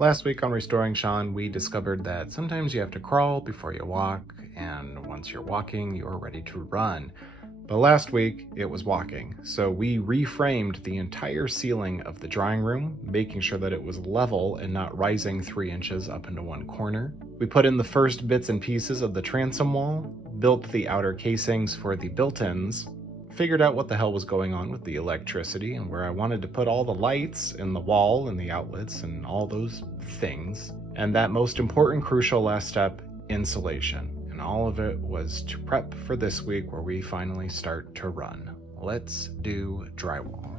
Last week on Restoring Sean, we discovered that sometimes you have to crawl before you walk, and once you're walking, you're ready to run. But last week, it was walking. So we reframed the entire ceiling of the drawing room, making sure that it was level and not rising 3 inches up into one corner. We put in the first bits and pieces of the transom wall, built the outer casings for the built-ins, figured out what the hell was going on with the electricity and where I wanted to put all the lights in the wall and the outlets and all those things. And that most important, crucial last step, insulation. And all of it was to prep for this week where we finally start to run. Let's do drywall.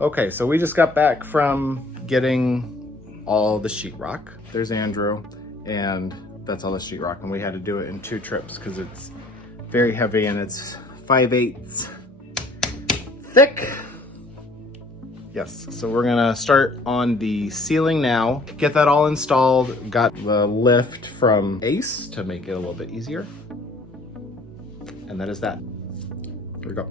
Okay, so we just got back from getting all the sheetrock. There's Andrew, and that's all the sheetrock. And we had to do it in 2 trips because it's very heavy and it's 5/8 thick. Yes, so we're gonna start on the ceiling now. Get that all installed. Got the lift from Ace to make it a little bit easier. And that is that. Here we go.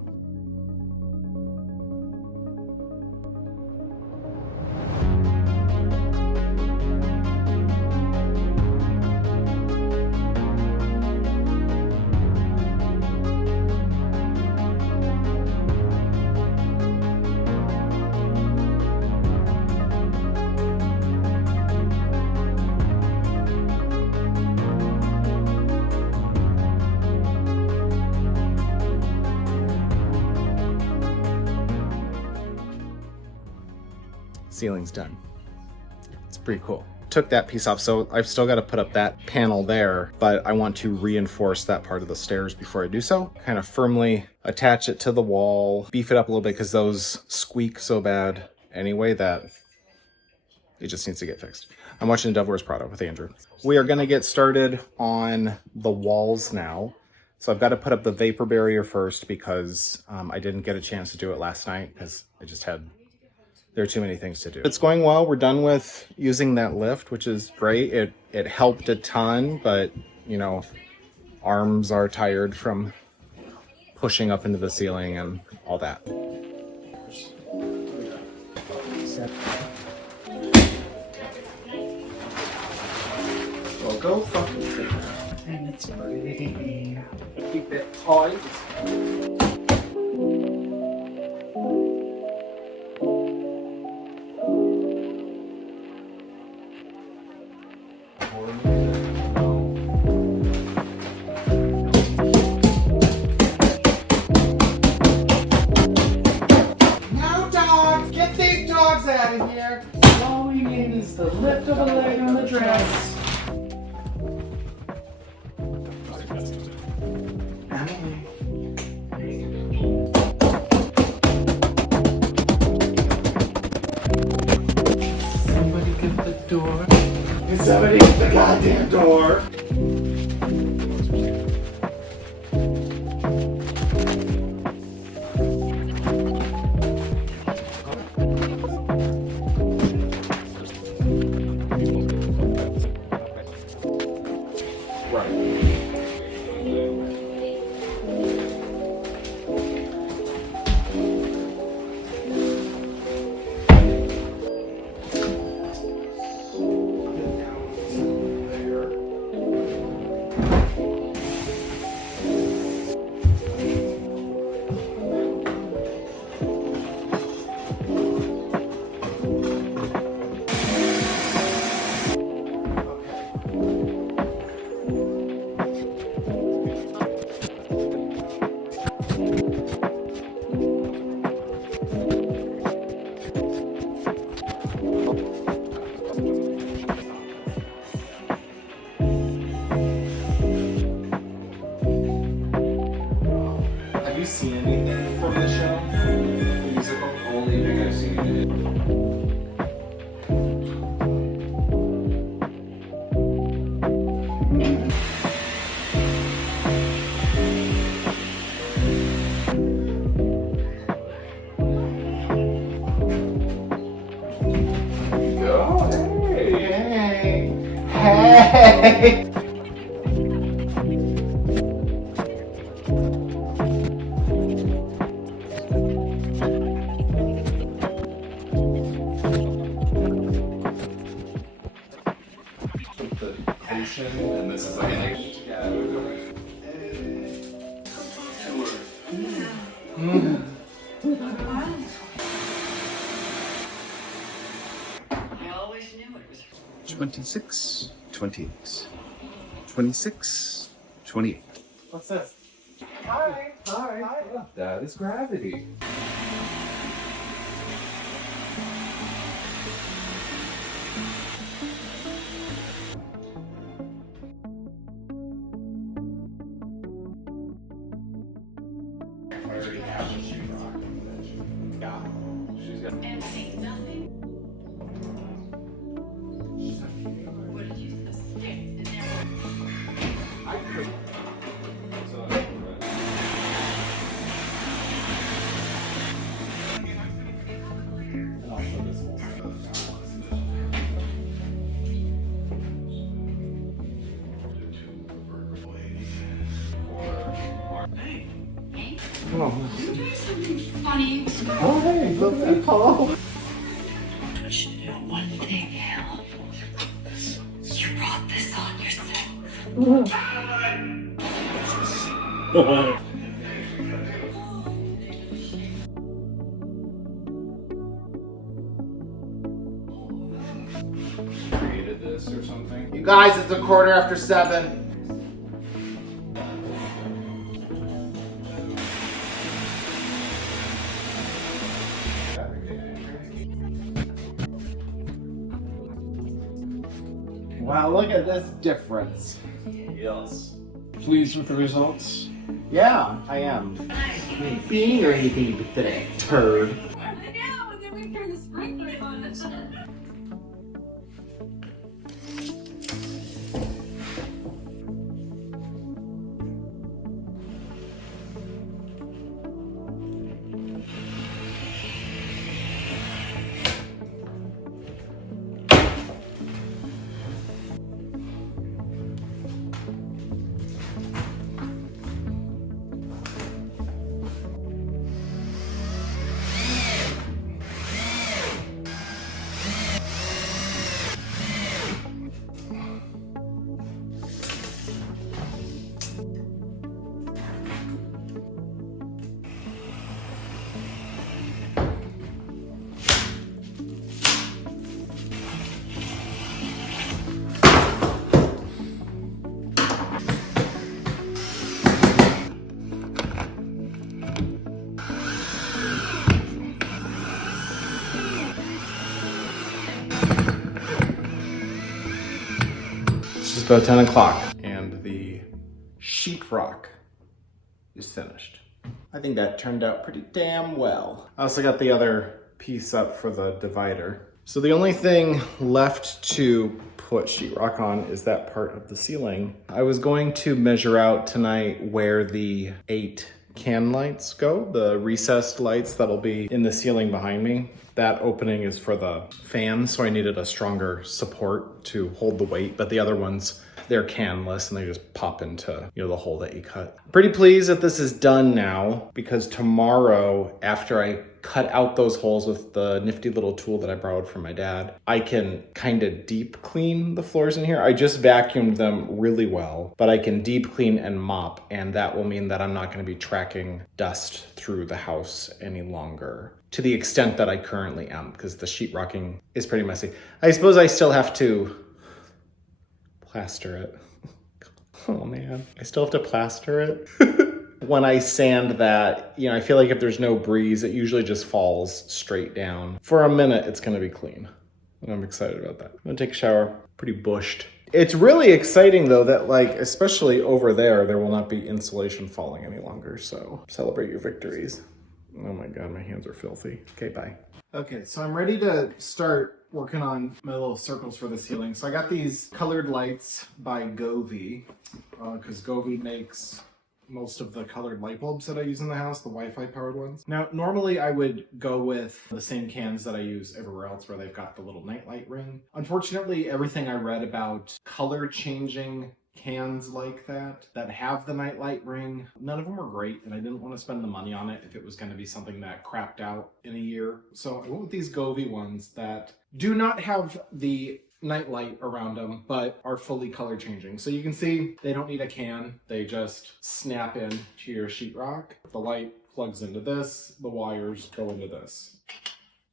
Ceiling's done. It's pretty cool. Took that piece off, so I've still got to put up that panel there, but I want to reinforce that part of the stairs before I do so. Kind of firmly attach it to the wall, beef it up a little bit because those squeak so bad anyway that it just needs to get fixed. I'm watching Devil Wears Prada with Andrew. We are going to get started on the walls now. So I've got to put up the vapor barrier first because I didn't get a chance to do it last night because there are too many things to do. It's going well. We're done with using that lift, which is great. It helped a ton, but you know, arms are tired from pushing up into the ceiling and all that. Well, go fucking figure. And it's pretty. Keep it tight. Out of here. All we need is the lift of a leg on the dress. Somebody get the door. Can somebody get the goddamn door? Seen anything from the show? The musical? Only thing I've seen it. Go. Hey. Hey. tension, and this is like an I always knew it was 26, 28. 26, 28. What's this? Hi. That is gravity. I already have the sheetrock. Yeah. She's got. and see nothing. What did you say? Sticks in there. I could. And also this whole Oh, you doing something funny? Oh, hey, love that, Paul. You should know one thing, Hal. You brought this on yourself. Created this or something. You guys, it's 7:15. Wow, look at this difference. Yes. Pleased with the results? Yeah, I am. Being or anything you pathetic turd. I know, and then we turn the sprinklers on. It's just about 10 o'clock, and the sheetrock is finished. I think that turned out pretty damn well. I also got the other piece up for the divider. So the only thing left to put sheetrock on is that part of the ceiling. I was going to measure out tonight where the 8 can lights go, the recessed lights that'll be in the ceiling behind me. That opening is for the fan, so I needed a stronger support to hold the weight, but the other ones, they're canless and they just pop into, you know, the hole that you cut. Pretty pleased that this is done now, because tomorrow, after I cut out those holes with the nifty little tool that I borrowed from my dad, I can kind of deep clean the floors in here. I just vacuumed them really well, but I can deep clean and mop, and that will mean that I'm not going to be tracking dust through the house any longer, to the extent that I currently am, because the sheetrocking is pretty messy. I suppose I still have to plaster it. Oh man, I still have to plaster it. When I sand that, you know, I feel like if there's no breeze, it usually just falls straight down. For a minute, it's gonna be clean. And I'm excited about that. I'm gonna take a shower, pretty bushed. It's really exciting though that, like, especially over there will not be insulation falling any longer. So celebrate your victories. Oh my God, my hands are filthy. Okay, bye. Okay, so I'm ready to start working on my little circles for the ceiling. So I got these colored lights by Govee, because Govee makes most of the colored light bulbs that I use in the house, the Wi-Fi powered ones. Now, normally I would go with the same cans that I use everywhere else where they've got the little nightlight ring. Unfortunately, everything I read about color changing cans like that have the nightlight ring, none of them were great, and I didn't want to spend the money on it if it was going to be something that crapped out in a year. So I went with these Govee ones that do not have the night light around them, but are fully color changing. So you can see they don't need a can. They just snap in to your sheetrock. The light plugs into this, the wires go into this.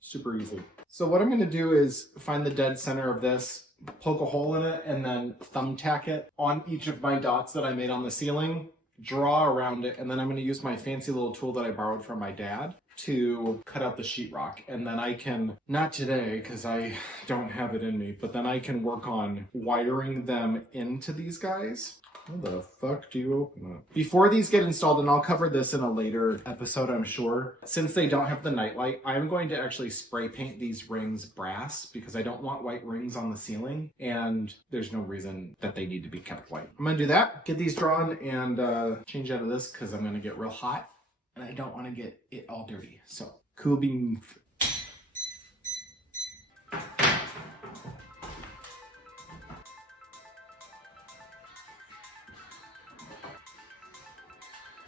Super easy. So what I'm gonna do is find the dead center of this, poke a hole in it, and then thumbtack it on each of my dots that I made on the ceiling, draw around it, and then I'm gonna use my fancy little tool that I borrowed from my dad to cut out the sheetrock. And then I can, not today because I don't have it in me, but then I can work on wiring them into these guys. How the fuck do you open it? Before these get installed, and I'll cover this in a later episode, I'm sure, since they don't have the nightlight, I'm going to actually spray paint these rings brass because I don't want white rings on the ceiling, and there's no reason that they need to be kept white. I'm gonna do that, get these drawn, and change out of this because I'm gonna get real hot, and I don't want to get it all dirty. So, cool beans.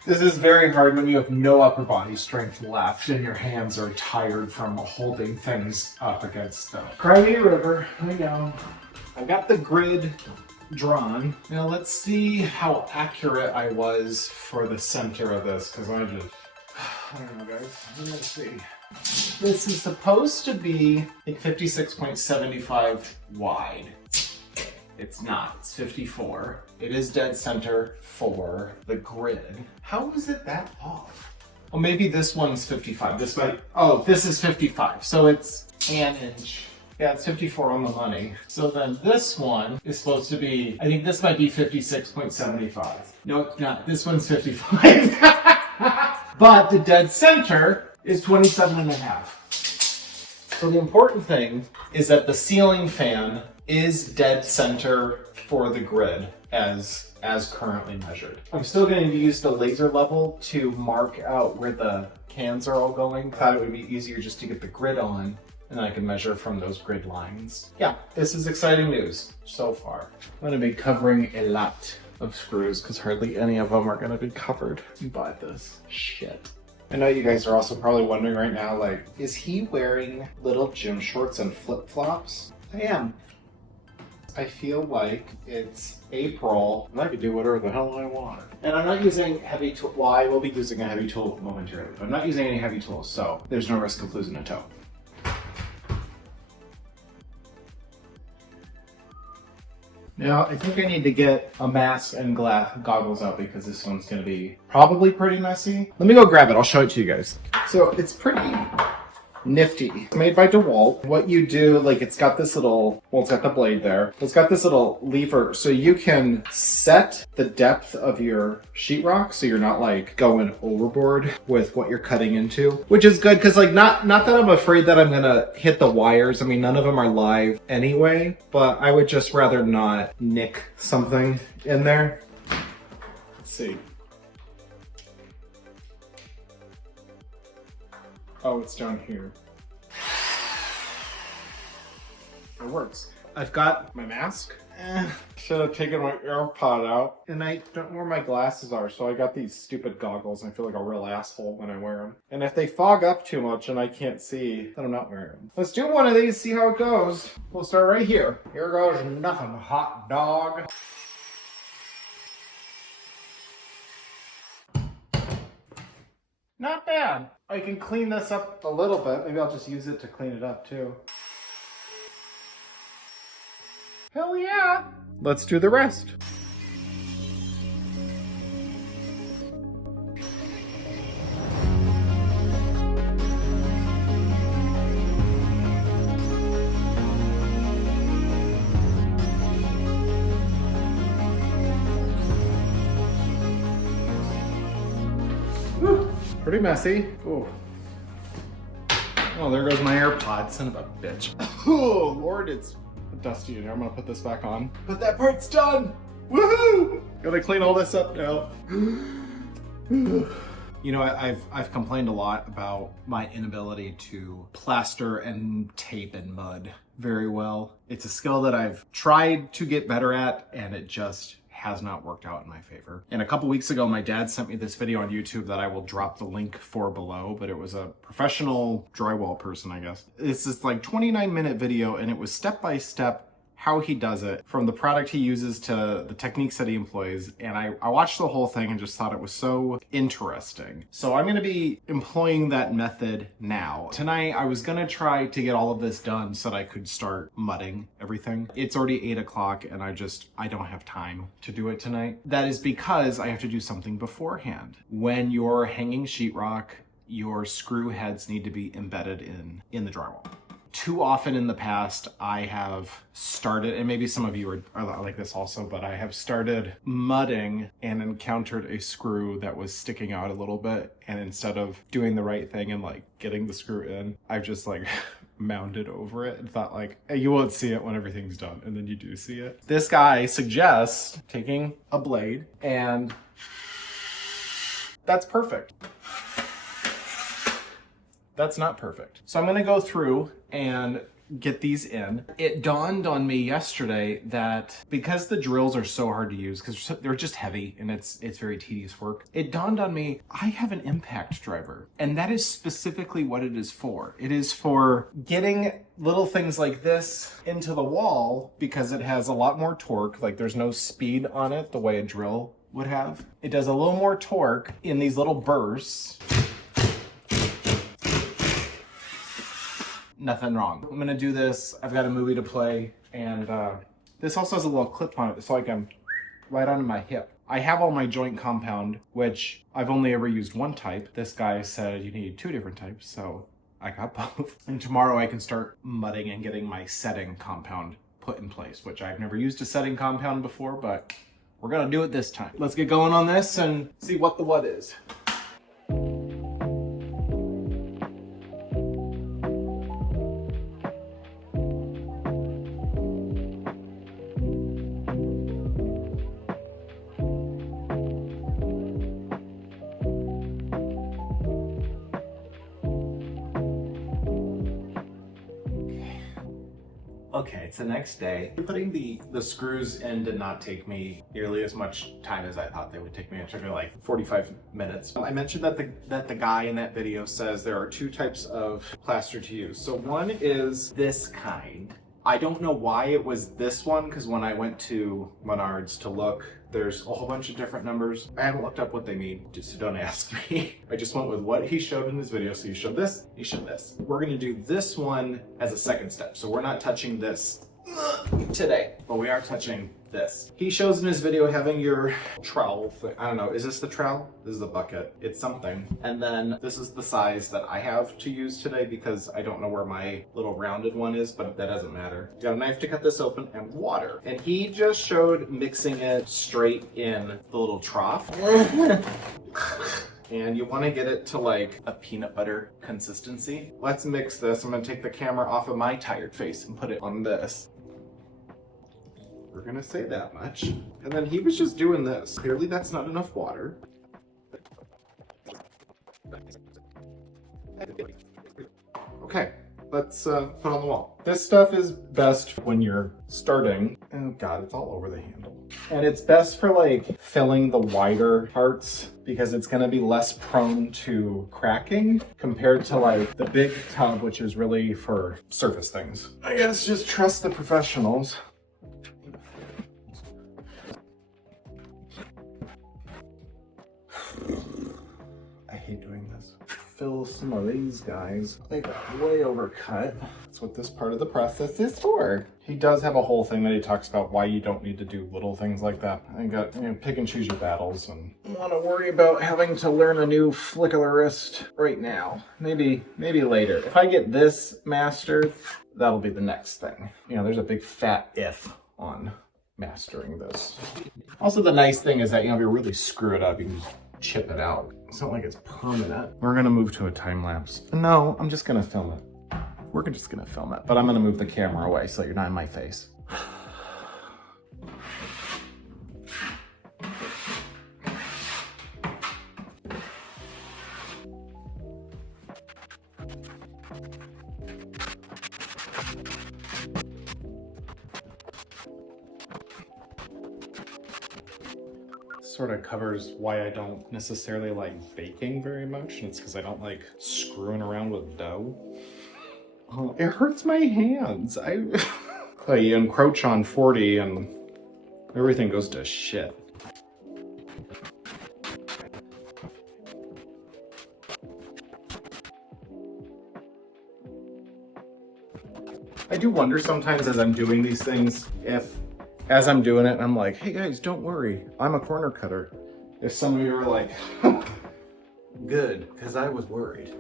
This is very hard when you have no upper body strength left and your hands are tired from holding things up against stuff. Cry me a river, I know. I got the grid drawn. Now let's see how accurate I was for the center of this, because I don't know, guys. Let's see. This is supposed to be, I think, 56.75 wide. It's not, it's 54. It is dead center for the grid. How is it that off? Oh, maybe this one's 55. This might, oh, this is 55. So it's an inch. Yeah, it's 54 on the money. So then this one is supposed to be, I think this might be 56.75. No, it's not. This one's 55. But the dead center is 27.5. So the important thing is that the ceiling fan is dead center for the grid as currently measured. I'm still going to use the laser level to mark out where the cans are all going. I thought it would be easier just to get the grid on, and then I can measure from those grid lines. Yeah, this is exciting news so far. I'm going to be covering a lot of screws because hardly any of them are going to be covered by this shit. I know you guys are also probably wondering right now, like, is he wearing little gym shorts and flip-flops? I am. I feel like it's April and I can do whatever the hell I want. And I'm not using heavy tool. Well, I will be using a heavy tool momentarily, but I'm not using any heavy tools, so there's no risk of losing a toe. Now, I think I need to get a mask and goggles out because this one's going to be probably pretty messy. Let me go grab it. I'll show it to you guys. So it's pretty nifty. It's made by Drywall. What you do, like, it's got this little, well, it's got the blade there. It's got this little lever so you can set the depth of your sheetrock so you're not like going overboard with what you're cutting into, which is good because, like, not that I'm afraid that I'm gonna hit the wires. I mean, none of them are live anyway, but I would just rather not nick something in there. Let's see. Oh, it's down here. It works. I've got my mask. Should have taken my AirPod out. And I don't know where my glasses are, so I got these stupid goggles and I feel like a real asshole when I wear them. And if they fog up too much and I can't see, then I'm not wearing them. Let's do one of these, see how it goes. We'll start right here. Here goes nothing, hot dog. Not bad. I can clean this up a little bit. Maybe I'll just use it to clean it up too. Hell yeah! Let's do the rest. Whew. Pretty messy. Ooh. Oh, there goes my AirPod, son of a bitch. Oh, Lord, it's dusty in here. I'm gonna put this back on. But that part's done! Woohoo! Gotta clean all this up now. You know, I've complained a lot about my inability to plaster and tape in mud very well. It's a skill that I've tried to get better at, and it just has not worked out in my favor. And a couple weeks ago, my dad sent me this video on YouTube that I will drop the link for below, but it was a professional drywall person, I guess. It's this like 29-minute video, and it was step-by-step how he does it, from the product he uses to the techniques that he employs, and I watched the whole thing and just thought it was so interesting. So I'm gonna be employing that method now. Tonight, I was gonna try to get all of this done so that I could start mudding everything. It's already 8 o'clock and I don't have time to do it tonight. That is because I have to do something beforehand. When you're hanging sheetrock, your screw heads need to be embedded in the drywall. Too often in the past, I have started, and maybe some of you are like this also, but I have started mudding and encountered a screw that was sticking out a little bit. And instead of doing the right thing and like getting the screw in, I've just like mounded over it and thought like, hey, you won't see it when everything's done. And then you do see it. This guy suggests taking a blade, and that's perfect. That's not perfect. So I'm gonna go through and get these in. It dawned on me yesterday that because the drills are so hard to use, because they're just heavy and it's very tedious work, it dawned on me, I have an impact driver. And that is specifically what it is for. It is for getting little things like this into the wall because it has a lot more torque. Like there's no speed on it the way a drill would have. It does a little more torque in these little bursts. Nothing wrong. I'm gonna do this. I've got a movie to play, and this also has a little clip on it so I can right onto my hip. I have all my joint compound, which I've only ever used one type. This guy said you need 2 different types, so I got both. And tomorrow I can start mudding and getting my setting compound put in place, which I've never used a setting compound before, but we're gonna do it this time. Let's get going on this and see what the what is. Okay, it's the next day. Putting the screws in did not take me nearly as much time as I thought they would take me. It took me like 45 minutes. I mentioned that the guy in that video says there are 2 types of plaster to use. So one is this kind. I don't know why it was this one, because when I went to Menards to look, there's a whole bunch of different numbers. I haven't looked up what they mean, so don't ask me. I just went with what he showed in his video. So he showed this, he showed this. We're gonna do this one as a second step. So we're not touching this today, but we are touching this. He shows in his video having your trowel thing. I don't know, is this the trowel? This is the bucket. It's something. And then this is the size that I have to use today because I don't know where my little rounded one is, but that doesn't matter. You got a knife to cut this open and water. And he just showed mixing it straight in the little trough. And you want to get it to like a peanut butter consistency. Let's mix this. I'm gonna take the camera off of my tired face and put it on this. We're gonna say that much. And then he was just doing this. Clearly that's not enough water. Okay, let's put on the wall. This stuff is best when you're starting. Oh God, it's all over the handle. And it's best for like filling the wider parts because it's gonna be less prone to cracking compared to like the big tub, which is really for surface things. I guess just trust the professionals. I hate doing this. Fill some of these guys. They got way overcut. That's what this part of the process is for. He does have a whole thing that he talks about why you don't need to do little things like that. I got, pick and choose your battles and want to worry about having to learn a new flick of the wrist right now. Maybe later. If I get this mastered, that'll be the next thing. There's a big fat if on mastering this. Also, the nice thing is that, if you really screw it up, you can just chip it out. It's not like it's permanent. We're gonna move to a time lapse. No, I'm just gonna film it. We're just gonna film it, but I'm gonna move the camera away so you're not in my face. Sort of covers why I don't necessarily like baking very much, and it's because I don't like screwing around with dough. Oh, it hurts my hands. You encroach on 40 and everything goes to shit. I do wonder sometimes as I'm doing these things, if as I'm doing it, I'm like, hey guys, don't worry, I'm a corner cutter. If some of you are like, good, because I was worried.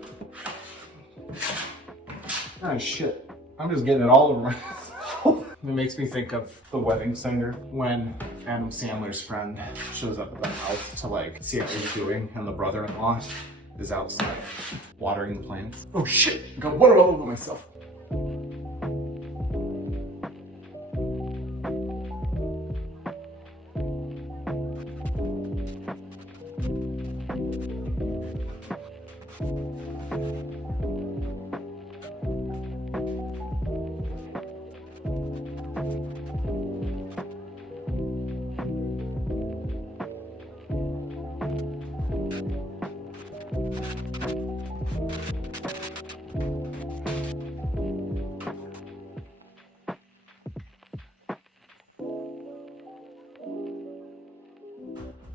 Oh shit, I'm just getting it all over myself. It makes me think of The Wedding Singer when Adam Sandler's friend shows up at the house to like see how he's doing, and the brother-in-law is outside watering the plants. Oh shit, I got water all over myself.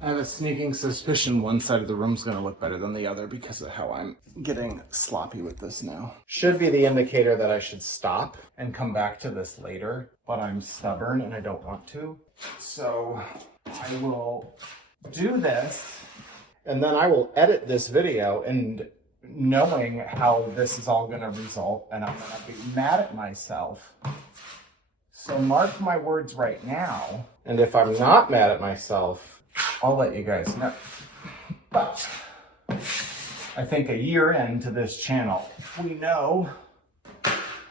I have a sneaking suspicion one side of the room's gonna look better than the other because of how I'm getting sloppy with this now. Should be the indicator that I should stop and come back to this later, but I'm stubborn and I don't want to. So I will do this and then I will edit this video, and knowing how this is all gonna result, and I'm gonna be mad at myself. So mark my words right now. And if I'm not mad at myself, I'll let you guys know. But I think a year into this channel, we know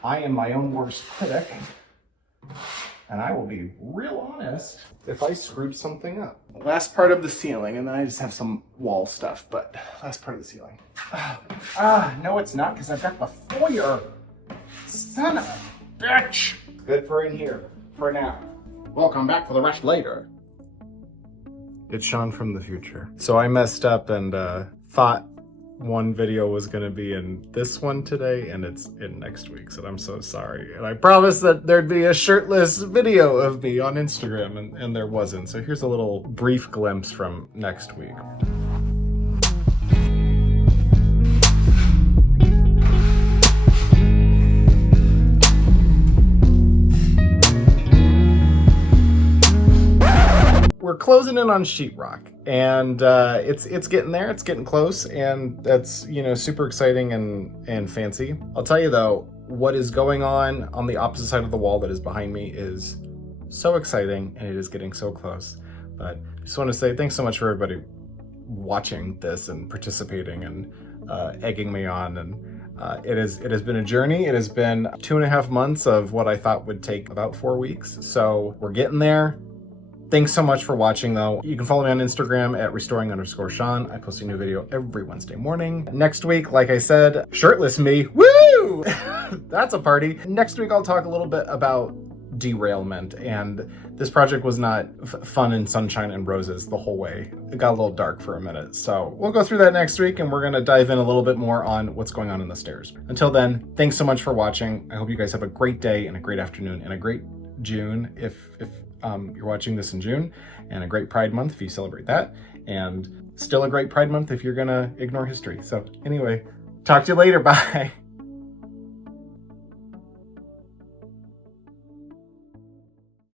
I am my own worst critic. And I will be real honest if I screwed something up. Last part of the ceiling, and then I just have some wall stuff, but last part of the ceiling. No it's not, because I've got the foyer. Son of a bitch. Good for in here, for now. We'll come back for the rest later. It's Sean from the future. So I messed up and thought one video was gonna be in this one today, and it's in next week's, and I'm so sorry. And I promised that there'd be a shirtless video of me on Instagram, and there wasn't. So here's a little brief glimpse from next week. We're closing in on sheetrock, and it's getting there. It's getting close, and that's, you know, super exciting and fancy. I'll tell you though, what is going on the opposite side of the wall that is behind me is so exciting, and it is getting so close. But I just want to say thanks so much for everybody watching this and participating and egging me on. And it has been a journey. It has been 2.5 months of what I thought would take about 4 weeks. So we're getting there. Thanks so much for watching though. You can follow me on Instagram at restoring_Sean. I post a new video every Wednesday morning. Next week, like I said, shirtless me, woo! That's a party. Next week, I'll talk a little bit about derailment, and this project was not fun and sunshine and roses the whole way. It got a little dark for a minute. So we'll go through that next week, and we're gonna dive in a little bit more on what's going on in the stairs. Until then, thanks so much for watching. I hope you guys have a great day and a great afternoon and a great June if you're watching this in June, and a great Pride Month if you celebrate that, and still a great Pride Month if you're gonna ignore history. So anyway, talk to you later, bye.